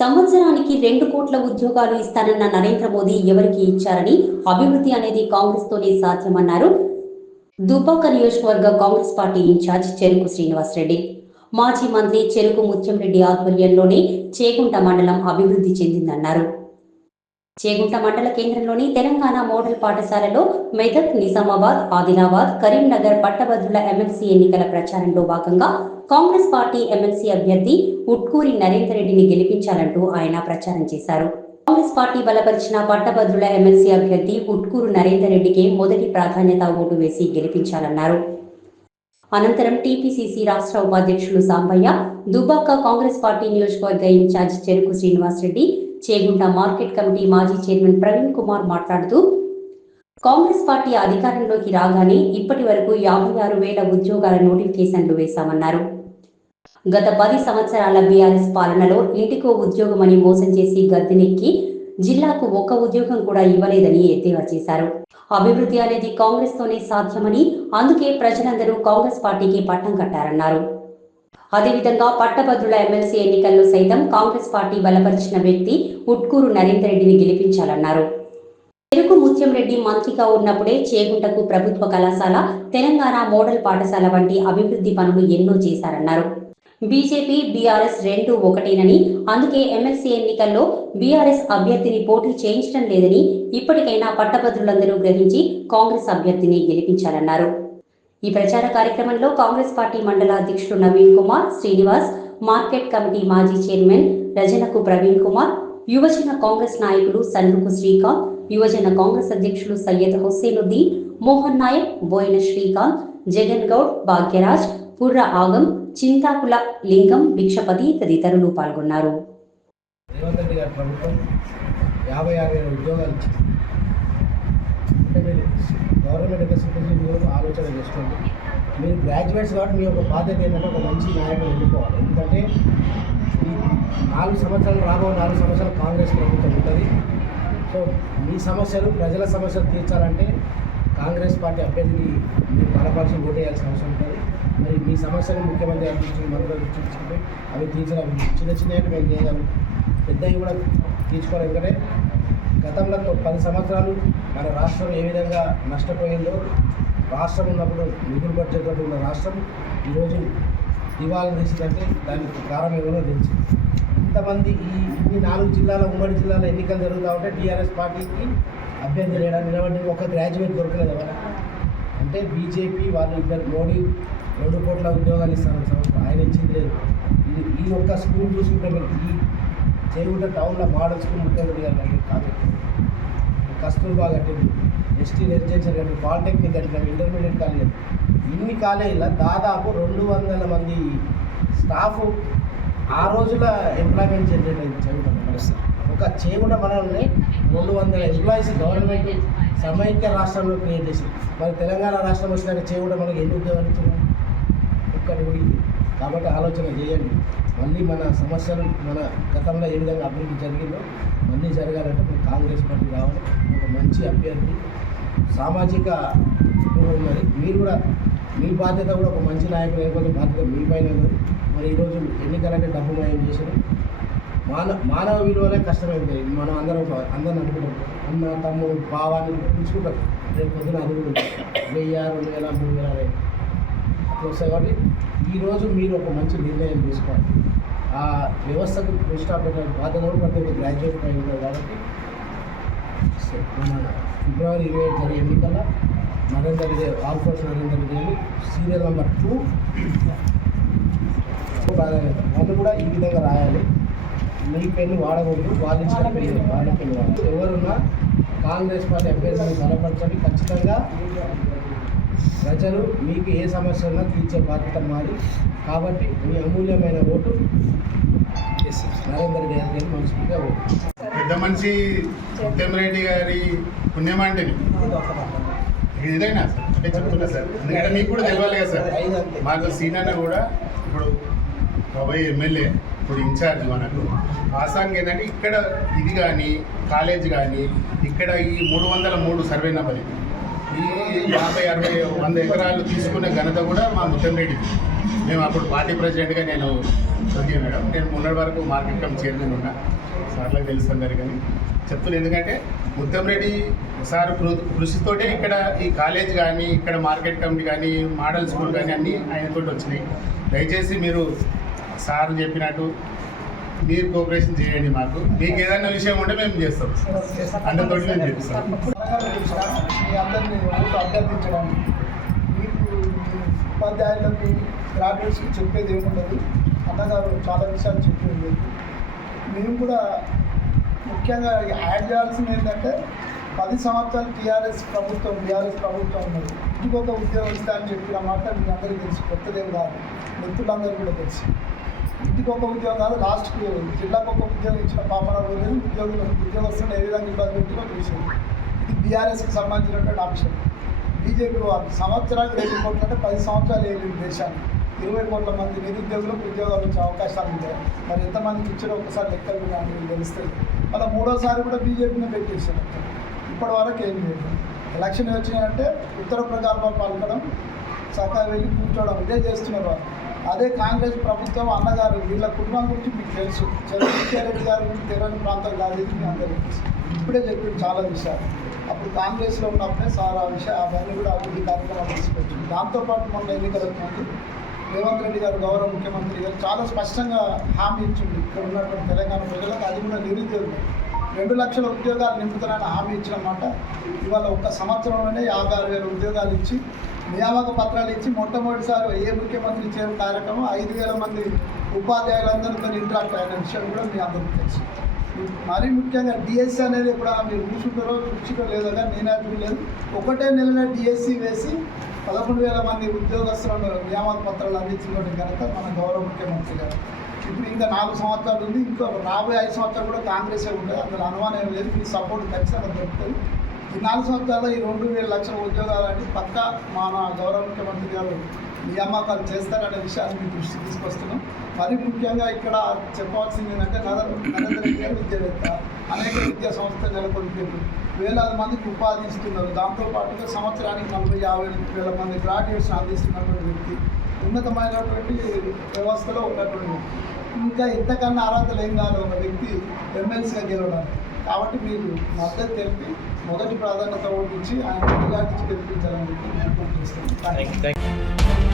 సంవత్సరానికి 2 కోట్ల ఉద్యోగాలు ఇస్తానన్న నరేంద్ర మోదీ ఎవరికి ఇచ్చారని, అభివృద్ధి అనేది కాంగ్రెస్తోనే సాధ్యమన్నారు దుబ్బాక నియోజకవర్గ కాంగ్రెస్ పార్టీ ఇన్ఛార్జ్ చెరుకు శ్రీనివాసరెడ్డి. మాజీ మంత్రి చెరుకు ముత్యంరెడ్డి ఆధ్వర్యంలోనే చేగుంట మండలం అభివృద్ధి చెందిందన్నారు. చేగుంట మండల కేంద్రంలోని తెలంగాణ మోడల్ పాఠశాలలో మెదక్, నిజామాబాద్, ఆదిలాబాద్, కరీంనగర్ పట్టభద్రుల ఎమ్మెల్సీ ఎన్నికల ప్రచారంలో భాగంగా కాంగ్రెస్ పార్టీ ఎమ్మెల్సీ అభ్యర్థి ఉట్కూరి నరేందర్ రెడ్డిని గెలిపించాలంటూ ఆయన ప్రచారం చేశారు. కాంగ్రెస్ పార్టీ బలపరిచిన పట్టభద్రుల ఎమ్మెల్సీ అభ్యర్థి ఉట్కూరు నరేందర్ రెడ్డికి మొదటి ప్రాధాన్యత ఓటు వేసి గెలిపించాలన్నారు. అనంతరం టీపీసీసీ రాష్ట్ర ఉపాధ్యక్షులు సాంబయ్య, దుబ్బాక కాంగ్రెస్ పార్టీ నియోజకవర్గ ఇన్ఛార్జ్ చెరుకు శ్రీనివాసరెడ్డి, చేగుంట మార్కెట్ కమిటీ మాజీ చైర్మన్ ప్రవీణ్ కుమార్ మాట్లాడుతూ, కాంగ్రెస్ పార్టీ అధికారంలోకి రాగానే ఇప్పటి వరకు 56,000 ఉద్యోగాల నోటిఫికేషన్లు వేశామన్నారు. గత 10 సంవత్సరాల బీఆర్ఎస్ పాలనలో ఇంటికో ఉద్యోగమని మోసం చేసి గద్దెనెక్కి జిల్లాకు ఒక్క ఉద్యోగం కూడా ఇవ్వలేదని ఎద్దేవా చేశారు. అభివృద్ధి అనేది కాంగ్రెస్తోనే సాధ్యమని, అందుకే ప్రజలందరూ కాంగ్రెస్ పార్టీకి పట్టం కట్టారన్నారు. అదేవిధంగా పట్టభద్రుల ఎమ్మెల్సీ ఎన్నికల్లో సైతం కాంగ్రెస్ పార్టీ బలపరిచిన వ్యక్తి ఉట్కూరు నరేందర్ రెడ్డిని గెలిపించాలన్నారు. చెరుకు ముత్యంరెడ్డి మంత్రిగా ఉన్నప్పుడే చేగుంటకు ప్రభుత్వ కళాశాల, తెలంగాణ మోడల్ పాఠశాల వంటి అభివృద్ధి పనులు ఎన్నో చేశారన్నారు. బీజేపీ, బీఆర్ఎస్ రెండూ ఒకటేనని, అందుకే ఎమ్మెల్సీ ఎన్నికల్లో బీఆర్ఎస్ అభ్యర్థిని పోటీ చేయించడం లేదని ఇప్పటికైనా పట్టభద్రులందరూ గ్రహించి కాంగ్రెస్ అభ్యర్థిని గెలిపించాలన్నారు. ఈ ప్రచార కార్యక్రమంలో కాంగ్రెస్ పార్టీ మండల అధ్యక్షులు నవీన్ కుమార్, శ్రీనివాస్, మార్కెట్ కమిటీ మాజీ చైర్మన్ రజనకు ప్రవీణ్ కుమార్, యువజన కాంగ్రెస్ నాయకులు సన్నుకు శ్రీకాంత్, యువజన కాంగ్రెస్ అధ్యక్షులు సయ్యద్ హుస్సేనుద్దీన్, మోహన్ నాయక్, బోయిన శ్రీకాంత్, జగన్ గౌడ్, భాగ్యరాజ్, పుర్ర ఆగం, చింతాకుల లింగం, భిక్షపతి తదితరులు పాల్గొన్నారు. గవర్నమెంట్ యొక్క సిటిజన్ ఆలోచన చేసుకోండి. మీరు గ్రాడ్యుయేట్స్ కాబట్టి మీ యొక్క బాధ్యత ఏంటంటే ఒక మంచి నాయకులు ఎన్నుకోవాలి. ఎందుకంటే ఈ 4 సంవత్సరాలు 4 సంవత్సరాలు కాంగ్రెస్ ప్రభుత్వం ఉంటుంది. సో మీ సమస్యలు, ప్రజల సమస్యలు తీర్చాలంటే కాంగ్రెస్ పార్టీ అభ్యర్థిని మీరు బలపరిచి ఓటు వేయాల్సిన అవసరం ఉంటుంది. మరి మీ సమస్యలు ముఖ్యమంత్రి అనిపించి మంత్రులు చూపించుకుంటే అవి తీర్చడం చిన్నవి మేము చేయగలం, పెద్దవి కూడా తీర్చుకోవాలి. ఎందుకంటే గతంలో 10 సంవత్సరాలు మన రాష్ట్రం ఏ విధంగా నష్టపోయిందో, రాష్ట్రం ఉన్నప్పుడు నిధులు బడ్జెట్ ఉన్న రాష్ట్రం ఈరోజు దివాళా తీసిందంటే దానికి కారణం ఏమో తెలుసు. ఇంతమంది ఈ 4 జిల్లాల, ఉమ్మడి జిల్లాల ఎన్నికలు జరుగుతూ ఉంటే టీఆర్ఎస్ పార్టీకి అభ్యర్థి నిలబడి ఒక గ్రాడ్యుయేట్ దొరకలేదు ఎవరు అంటే బీజేపీ వాళ్ళు ఇద్దరు. మోడీ 2 కోట్ల ఉద్యోగాలు ఇస్తాను సంవత్సరం, ఆయన ఇచ్చింది లేదు. ఈ ఒక్క స్కూల్ చూసుకుంటే మీరు ఈ చేగుంట టౌన్లో మోడల్ స్కూల్ ముఖ్యమంత్రి గారు కాదు, కస్తూర్బా కట్టింది, ఎస్టీ రెసిడెన్షియల్ కట్టింది, పాలిటెక్నిక్ కట్టింది, ఇంటర్మీడియట్ కాలేజ్, ఇన్ని కాలేజీలో దాదాపు 200 మంది స్టాఫ్ ఆ రోజుల ఎంప్లాయ్మెంట్ జనరేట్ అయింది చదువుకుంటాం. ఒక చేగుంట మనల్ని 200 ఎంప్లాయీస్ గవర్నమెంట్ సమైక్య రాష్ట్రంలో క్రియేట్ చేసి, మరి తెలంగాణ రాష్ట్రం వచ్చినాక చేగుంట మనకి ఎన్ని ఉద్యోగాలు ఇచ్చినాయి? ఒక్కటి కూడా. కాబట్టి ఆలోచన చేయండి. మళ్ళీ మన సమస్యలు, మన గతంలో ఏ విధంగా అభివృద్ధి జరిగిందో మళ్ళీ జరగాలంటే మన కాంగ్రెస్ పార్టీ రావాలి. ఒక మంచి అభ్యర్థి, సామాజిక ఉన్నది. మీరు కూడా మీ బాధ్యత కూడా ఒక మంచి నాయకులు ఏర్పడే బాధ్యత మీ పైన ఉన్నది. మరి ఈరోజు ఎన్నికలంటే డబ్బు మయం చేసిన మానవ విలువలే కష్టమైంది. మనం అందరం అనుకుంటాం, అన్న తమ్ముడు భావాన్ని తీసుకుంటాం. రేపు పొద్దున అది కూడా 1000, 2000, 3000 అట్లా వస్తాయి. కాబట్టి ఈరోజు మీరు ఒక మంచి నిర్ణయం తీసుకోవాలి. ఆ వ్యవస్థకు స్టాప్ పెట్టే బాధ్యత కూడా ప్రతి ఒక్క గ్రాడ్యుయేట్ పై ఉన్నారు. కాబట్టి మన ఫిబ్రవరి 27 జరిగే ఎన్నికల్లో నరేందర్ రెడ్డి, ఆల్ ఫోర్స్ నరేందర్ రెడ్డి అని సీరియల్ నెంబర్ 2 ప్రాధాన్యత. వాళ్ళు కూడా ఈ విధంగా రాయాలి. మీ పెన్ను వాడకూడదు, వాళ్ళు ఇచ్చిన పెన్ను వాళ్ళ పెన్ను వాడాలి. ఎవరున్నా కాంగ్రెస్ పార్టీ అభ్యర్థిని బలపరచండి. ఖచ్చితంగా ప్రజలు మీకు ఏ సమస్య ఉన్నా తీర్చే బాధ్యత మాది. కాబట్టి మీ అమూల్యమైన ఓటు నరేందర్ రెడ్డి గారికి మనస్ఫూర్తిగా ఓటు. పెద్ద మనిషి ముత్యంరెడ్డి గారి పుణ్యమాంటిని ఏదైనా అంటే చెప్తున్నా సార్, ఎందుకంటే మీకు కూడా తెలియాలి కదా సార్. మాకు సీనన్న కూడా ఇప్పుడు బాబాయ్ ఎమ్మెల్యే, ఇప్పుడు ఇన్ఛార్జ్ మనకు ఆసాంగ్ ఏంటంటే ఇక్కడ ఇది కానీ కాలేజ్ కానీ ఇక్కడ ఈ 303 సర్వే నెంబర్, ఈ 50-60-100 ఎకరాలు తీసుకునే ఘనత కూడా మా ముత్తంరెడ్డిది. మేము అప్పుడు పార్టీ ప్రెసిడెంట్గా నేను సోనియా మేడం, నేను మొన్నటి వరకు మార్కెట్ కమిటీ చైర్మన్ ఉన్నా. సార్లకు తెలుసు అందరు కానీ చెప్తున్నాను. ఎందుకంటే ముత్తంరెడ్డి సార్ కృషితోటే ఇక్కడ ఈ కాలేజ్ కానీ, ఇక్కడ మార్కెట్ కమిటీ కానీ, మోడల్ స్కూల్ కానీ అన్నీ ఆయనతో వచ్చినాయి. దయచేసి మీరు సార్ చెప్పినట్టు మీరు కోఆపరేషన్ చేయండి. మాకు మీకు ఏదైనా విషయం ఉంటే మేము చేస్తాం. అందరితో మేము చేపిస్తాం. మీ అందరినీ ఓటు అభ్యర్థించడానికి మీకు ఉపాధ్యాయులకు గ్రాడ్యుయేట్స్కి చెప్పేది ఏముండదు. అన్నగారు చాలా విషయాలు చెప్పింది. మేము కూడా ముఖ్యంగా యాడ్ చేయాల్సింది ఏంటంటే 10 సంవత్సరాలు బీఆర్ఎస్ ప్రభుత్వం ఉన్నది. ఇంటికొక ఉద్యోగం ఇస్తా అని చెప్పిన మాట మీ అందరికీ తెలుసు, కొత్తదేం కాదు, మిత్రులందరూ కూడా తెలుసు. ఇంటికి ఒక ఉద్యోగం కాదు, లాస్ట్కు జిల్లాకు ఒక ఉద్యోగం ఇచ్చిన పాపన లేదు. ఉద్యోగస్తులు ఏ విధంగా ఇబ్బంది పెట్టినో చూసారు. ఇది బీఆర్ఎస్కి సంబంధించినటువంటి అంశం. బీజేపీ వాళ్ళు సంవత్సరానికి 2 కోట్లు అంటే 10 సంవత్సరాలు ఏళ్ళు దేశాన్ని 20 కోట్ల మంది నిరుద్యోగులకు ఉద్యోగాలు వచ్చే అవకాశాలు ఉంటాయి. మరి ఎంతమందికి ఇచ్చారో ఒకసారి లెక్కలు కానీ తెలుస్తుంది. అలా 3వసారి కూడా బీజేపీని పెట్టేశారు. ఇప్పటి వరకు ఏం లేదు. ఎలక్షన్ వచ్చినాయంటే ఉత్తర ప్రకారాలు పలకడం, చక్కగా వెళ్ళి కూర్చోవడం, ఇదే చేస్తున్నారు వాళ్ళు. అదే కాంగ్రెస్ ప్రభుత్వం అన్నగారు వీళ్ళ కుటుంబం గురించి మీకు తెలుసు. చంద్రశేఖర్ గారి గురించి తెలియని ప్రాంతం కాదు, ఇది మీ అందరికీ తెలుసు. ఇప్పుడే చెప్పింది చాలా విషయాలు. అప్పుడు కాంగ్రెస్లో ఉన్నప్పుడే సార్ అవన్నీ కూడా అభివృద్ధి కార్యక్రమాలు తీసుకొచ్చింది. దాంతోపాటు మొన్న ఎన్నికలకు ముందు రేవంత్ రెడ్డి గారు గౌరవ ముఖ్యమంత్రి గారు చాలా స్పష్టంగా హామీ ఇచ్చింది ఇక్కడ ఉన్నటువంటి తెలంగాణ ప్రజలకు. అది కూడా నిరుద్యోగులు 2 లక్షల ఉద్యోగాలు నింపుతారని హామీ ఇచ్చిన మాట. ఇవాళ ఒక్క సంవత్సరంలోనే 56,000 ఉద్యోగాలు ఇచ్చి, నియామక పత్రాలు ఇచ్చి, మొట్టమొదటిసారి ఏ ముఖ్యమంత్రి చేయని కార్యక్రమం 5,000 మంది ఉపాధ్యాయులందరితో ఇంటరాక్ట్ అయిన విషయం కూడా మీ అందరికీ తెలుసు. మరీ ముఖ్యంగా డిఎస్సి అనేది ఎప్పుడైనా మీరు కూర్చుంటారో లేదో కానీ నేనే చూడలేదు. ఒకటే నెలనే డిఎస్సి వేసి 11,000 మంది ఉద్యోగస్తులను నియామక పత్రాలు అందించిన కనుక మన గౌరవ ముఖ్యమంత్రి గారు. ఇప్పుడు ఇంకా 4 సంవత్సరాలు ఉంది, ఇంకో రాబోయే 5 సంవత్సరాలు కూడా కాంగ్రెసే ఉంటుంది. అందులో అనుమానం ఏం లేదు. మీ సపోర్ట్ ఖచ్చితంగా దొరుకుతుంది. ఈ 4 సంవత్సరాల్లో ఈ 2,000 లక్షల ఉద్యోగాలు అంటే పక్కా మన గౌరవ ముఖ్యమంత్రి గారు నియామకాలు చేస్తారనే విషయాన్ని మీ దృష్టికి తీసుకొస్తున్నాం. మరి ముఖ్యంగా ఇక్కడ చెప్పవలసింది ఏంటంటే నరేంద్ర రెడ్డి గారు విద్యావేత్త, అనేక విద్యా సంస్థలు నెలకొల్పారు, వేలాది మందికి ఉపాధి ఇస్తున్నారు. దాంతోపాటుగా సంవత్సరానికి 40,000-50,000 మంది గ్రాడ్యుయేట్స్ అందిస్తున్నటువంటి వ్యక్తి, ఉన్నతమైనటువంటి వ్యవస్థలో ఉన్నటువంటి వ్యక్తి. ఇంకా ఇంతకన్నా అర్హతలు ఏం కాదు ఒక వ్యక్తి ఎమ్మెల్సీగా గెలవడానికి. కాబట్టి మీరు మద్దతు తెలిపి మొదటి ప్రాధాన్యత ఓటించి ఆయన మెజార్టీ గెలిపించాలని చెప్పి నేను కోరుకుంటున్నాను.